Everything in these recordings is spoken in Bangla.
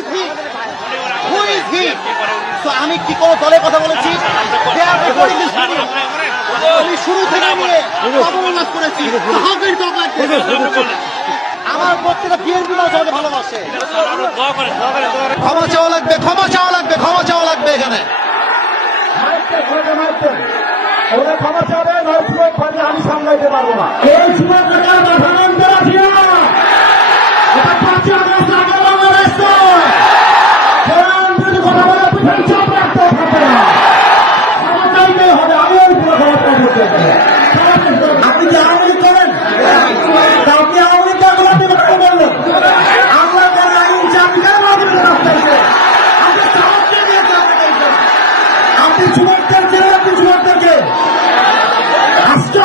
Is he who is he তো আমি কি কোনো দলের কথা বলেছি. আমি শুরু থেকে নিয়ে অবমাননা করেছি? আমার বক্তৃতা বিএনপি মানুষ আমাকে ভালোবাসে। ক্ষমা চাওয়া লাগবে ক্ষমা চাওয়া লাগবে ক্ষমা চাওয়া লাগবে এখানে। ওরা ক্ষমা চাবে আমি সামলাইতে পারব না। এই সুযোগ মাথা নামতে রাখি না এটা পাঁচই আগস্ট আগে বাংলাদেশ নয় কোরআন যদি কথা বলে পিছনে চাপ রাখতে থাকবে না ক্ষমা চাইতে হবে আমি ওই পুরো ক্ষমতা করতে আপনি কি আওয়ামী লীগ করেন তা আপনি আওয়ামী লীগ এখন আপনি কথা বললেন আল্লাহ করে আইন চাপিয়ে মাধ্যমে রাস্তাইছে আপনি সাহসকে দিয়ে চাপিয়েছেন আপনি যুবকদেরকে আপনি যুবকদেরকে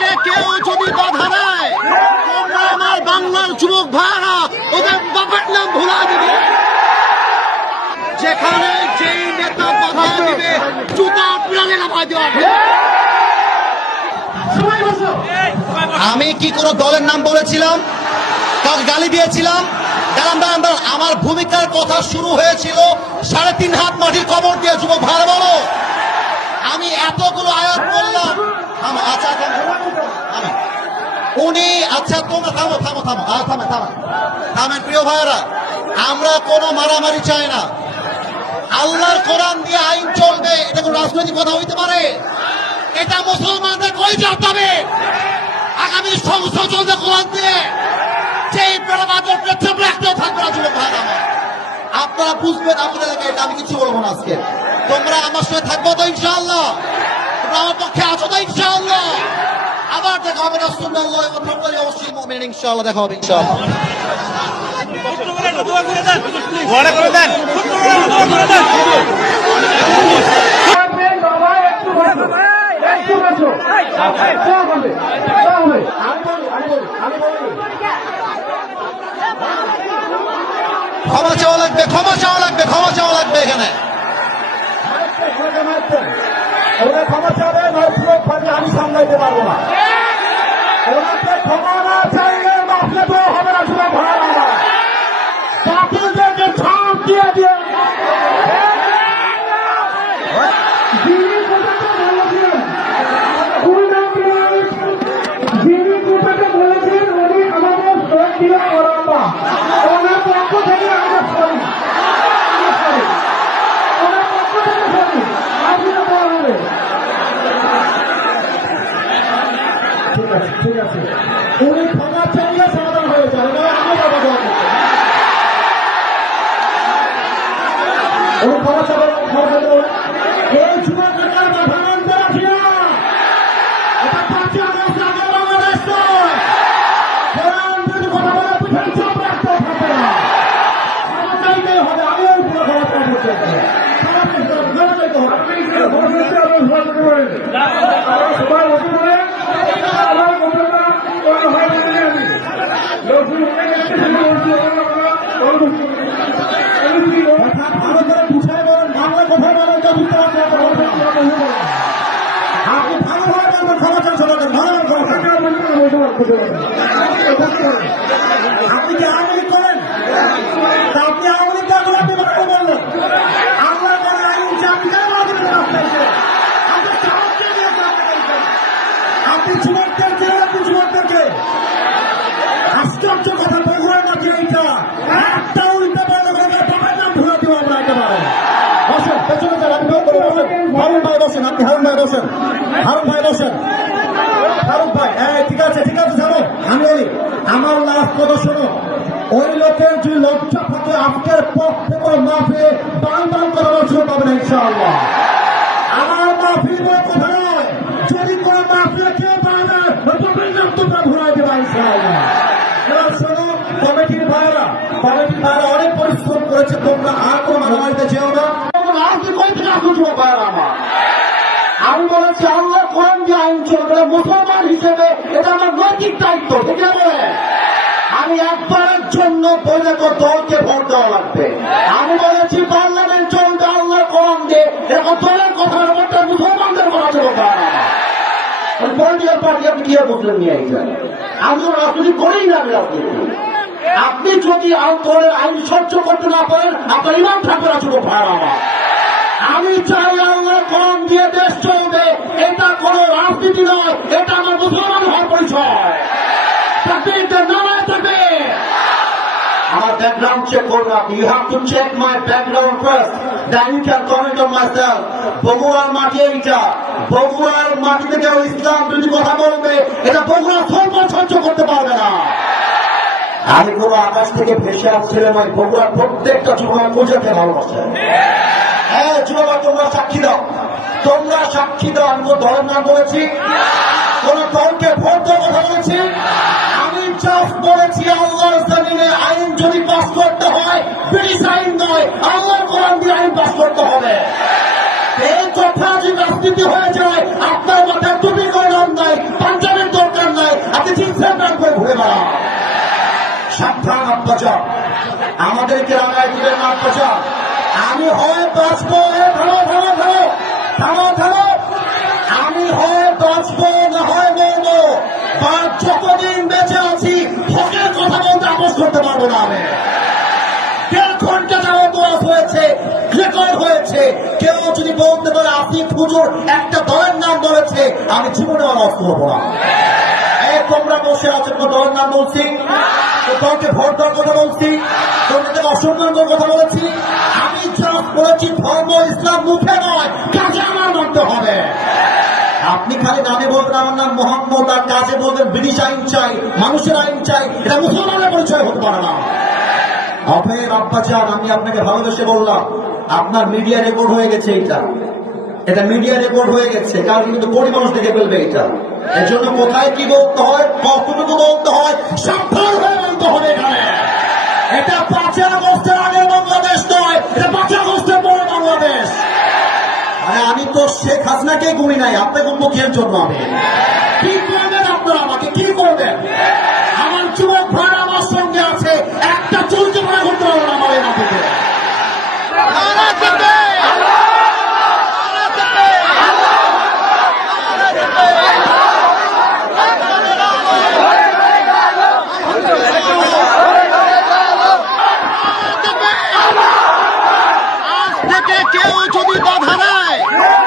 থেকে কেউ যদি বাধা দেয় তোমরা আমার বাংলার যুবক ভাইরা ওদের বাপের নাম ভুলা দিবে। যেখানে যেই নেতা বাধা দিবে জুতা প্রাণে নামায় দেওয়া হবে। আমি কি কোন দলের নাম বলেছিলাম? কাউকে গালি দিয়েছিলাম? দাঁড়ান দাঁড়ান দাঁড়ান আমার ভূমিকার কথা শুরু হয়েছিল সাড়ে তিন হাত মাটির কবর দিয়ে যুবক ভালো বলো। আমি এতগুলো আয়াত বললাম আচ্ছা। উনি আচ্ছা তোমরা থামো থামো থামো আ, থামে থামে। থামেন প্রিয় ভাইয়েরা আমরা কোনো মারামারি চাই না। আল্লাহর কোরআন দিয়ে আইন চলবে এটা কোনো রাজনৈতিক কথা হইতে পারে? এটা মুসলমানদের কই যাবে আগামী সংসদ চলবে কোরআন দিয়ে। সেই প্রেরণাদের প্রেক্ষাপটে একটাও থাকবে না যুবক ভাইরা আমার। আপনারা বুঝবেন আপনাদের লাগে এটা আমি কিছু বলব না আজকে। তোমরা আমার সাথে থাকব তো ইনশাআল্লাহ। আমার পক্ষে আছো তো ইনশাআল্লাহ। আবার দেখা হবে না সুন্দর অবশ্যই মুমিন, ইনশাআল্লাহ দেখা হবে, ইনশাআল্লাহ। বলি ক্ষমা চাওয়া লাগবে, ক্ষমা চাওয়া লাগবে, ক্ষমা চাওয়া লাগবে এখানে। ওরা ক্ষমা চাবে, নয় সুযোগ পাইলে আমি সামলাইতে পারব না। ওনাকে ক্ষমা না চাইলে মাফলে তো হবে না, শুধু ভাড়া দিয়ে দিয়ে যিনি কোথাকে বলেছিলেন কোন নামটি যিনি কোথাকে বলেছিলেন উনি আমাদের ভোট দিয়ে ওরাম্বা ওনার পক্ষ থেকে আমরা সরি সরি ওনার পক্ষ থেকে সরি আপনি তো বলা হবে ঠিক আছে ঠিক আছে উনি ক্ষমা চাইলে সমাধান হয়ে যাবে না আমি বাবা দোয়া করতে উনি ক্ষমা চাবেন ক্ষমা চাইতে এই যুবকের মাথা নামতে রাখি না এটা পাঁচই আগস্ট আগে বাংলাদেশ নয় কোরআন যদি কথা বলে পিছনে চাপ রাখতে থাকবে না ক্ষমা চাইতে হবে আমি ওই পুরো ক্ষমা চাই করতে হবে ক্ষমা চাইতে হবে সবাই বসে পড়ে আমার কথাটা কোনো হয় না জানি আমি লোকজন অনেক একটা শুরু করছে কথা ভালো করে বুঝাই বলেন বাংলা কথা বলেন তো বুঝতে পারছেন আপনি ভালোভাবে বলবেন ক্ষমা চান সবাইকে ভালোভাবে ক্ষমা চান আপনি কি আওয়ামী লীগ করেন? আপনি আওয়ামী লীগ এখন আপনি কথা বললেন আমরা করে আইন আপনি সাহসকে দিয়ে চাপিয়েছেন আপনি যুবকদেরকে আপনি যুবকদেরকে। আশ্চর্য কথা বলবেন না যে এইটা একটা উল্টা পাল্টা কথা টাকা দাম ধরে দিব আমরা একেবারে। বসেন, পেছনে যান, আপনি বসেন। হারুন ভাই বসেন, আপনি হারুন ভাই বসেন। হারুন ভাই বসেন ফারুক ভাই হ্যাঁ ঠিক আছে ঠিক আছে জানো আমি বলি আমার লাভ কথা শোনো। ওই লোকের যদি লজ্জা থাকে, আজকের পর থেকে মাফে বান বান করার সুযোগ পাবে না ইনশাআল্লাহ। আমার বড় কথা নয় যদি কোনো মাফিয়া কেউ পাবে তোমরা ঘুরাই দেবা ইনশাআল্লাহ আমি বলেছি আল্লাহ কোরআন যে আইন চলবে, মুসলমান হিসেবে এটা আমার নৈতিক দায়িত্ব, ঠিক আমি একবারের জন্য বলে তো দলকে ভোট দেওয়া লাগবে। আমি বলেছি, পার্লামেন্ট চলবে আল্লাহ কোরআন দিয়ে এখন দলের কথা ব্যাপারটা মুসলমানদের কথা ছিল পলিটিক্যাল পার্টি আপনি কি মুসলিম নিয়ে আইছেন আমি তো রাজনীতি করেই না আমি রাজনীতি। আপনি যদি দলের আইন সহ্য করতে না পারেন, আপনার থাকবে না যুবক ভাইয়েরা আমার। আমি চাই আল্লাহ কম দিয়ে দেশ চলবে। এটা কোন রাজনীতি নয়, এটা আমার মুসলমান হওয়ার পরিচয় তাকবীরটা নারায় থাকবে আমার ব্যাকগ্রাউন্ড চেক করবে আপনি you have to check my background first then you can comment on বগুড়ার মাটি এইটা। বগুড়ার মাটিতে কেউ ইসলাম যদি কথা বলবে, এটা বগুড়া সরকার সহ্য করতে পারবে না। আমি কোনো আকাশ থেকে ভেসে আসছিলাম ওই বগুড়ার প্রত্যেকটা যুবক পূজাতে ভালোবাসে। হ্যাঁ যুবক, তোমরা সাক্ষী দাও। তোমরা সাক্ষী দাও, আমি তো দলের নাম বলেছি। ব্রিটিশ নয় আল্লাহর কোরআন দিয়ে আইন করতে হবে এই কথা রাজনীতি হয়ে যায় আপনার মাথায় নাম নাই পাঞ্জাবের দরকার নাই আপনি প্যান্ট করে ঘুরে বেড়ান সাবধান আমি হয় বাঁচবো থামো থামো থামো আমি হয় বাঁচবো না হয় মরবো। বা যতদিন পুজোর একটা দলের নাম বলেছে, আমি জীবনে আর অস্ত হব না। তোমরা বসে আছো কোনো দলের নাম বলছি? তো দলকে ভোট দেওয়ার কথা বলছি তোমাদের অসম্মান করার কথা বলেছি। আমি জাস্ট বলেছি, ধর্ম ইসলাম মুখে নয়, কাজে আমার মানতে হবে। আপনি খালি নামে বলবেন, আমার নাম মোহাম্মদ, আর কাজে বলবেন, ব্রিটিশ আইন চাই, মানুষের আইন চাই, এটা মুসলমানের পরিচয় হতে পারে না। অভয়ের আব্বাজান, আমি আপনাকে ভালোবেসে বললাম, আপনার মিডিয়া রেকর্ড হয়ে গেছে এটা এটা মিডিয়া রেকর্ড হয়ে গেছে, কারণ কিন্তু কোটি মানুষ দেখে ফেলবে এটা। এর জন্য কোথায় কি বলতে হয় কতটুকু বলতে হয়, সাবধান হয়ে বলতে হবে এখানে। এটা পাঁচই আগস্টের আগে বাংলাদেশ নয়, এটা পাঁচই আগস্টের পরে বাংলাদেশ। আরে আমি তো শেখ হাসিনাকে গুনি নাই আপনাকে মুখের জন্য আমি? কি করবেন আপনারা আমাকে? কি করবেন? আমার যুবক ভাই আমার সঙ্গে আছে একটা চুলকে মনে করতে পারব না আমার এই মাটিতে আজ থেকে কেউ যদি বাধা দেয়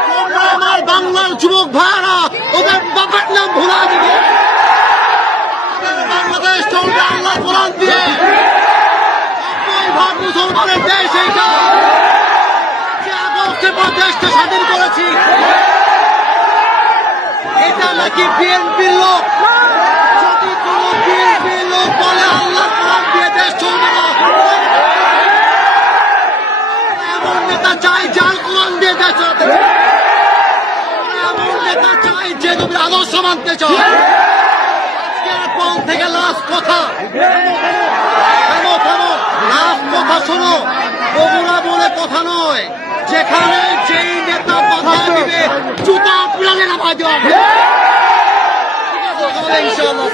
তোমরা আমার বাংলার যুবক ভাইরা ওদের বাবার নাম ভুলা আমাদের বাংলাদেশ চলবে আল্লাহ কোরআন দিয়ে। ভাগ মুসলমানের দেশ এইটা আগস্টে পর দেশটা স্বাধীন করেছি। এটা নাকি বিএনপির লোক? যদি কোন বিএনপির লোক বলে আল্লাহ কোরআন দিয়ে দেশ চলবে না। এমন নেতা চাই যার কোরআন দিয়ে দেশ চালাতে পারে। এমন নেতা চাই যে তুমি আদর্শ মানতে চাও। আজকের পর থেকে লাস্ট কথা? থামো থামো লাস্ট কথা শোনো। বগুড়া বলে কথা নয়। যেখানে যেই নেতা বাধা দিবে জুতা পিলালে নামা দেওয়া ঠিক আছে ইনশাআল্লাহ।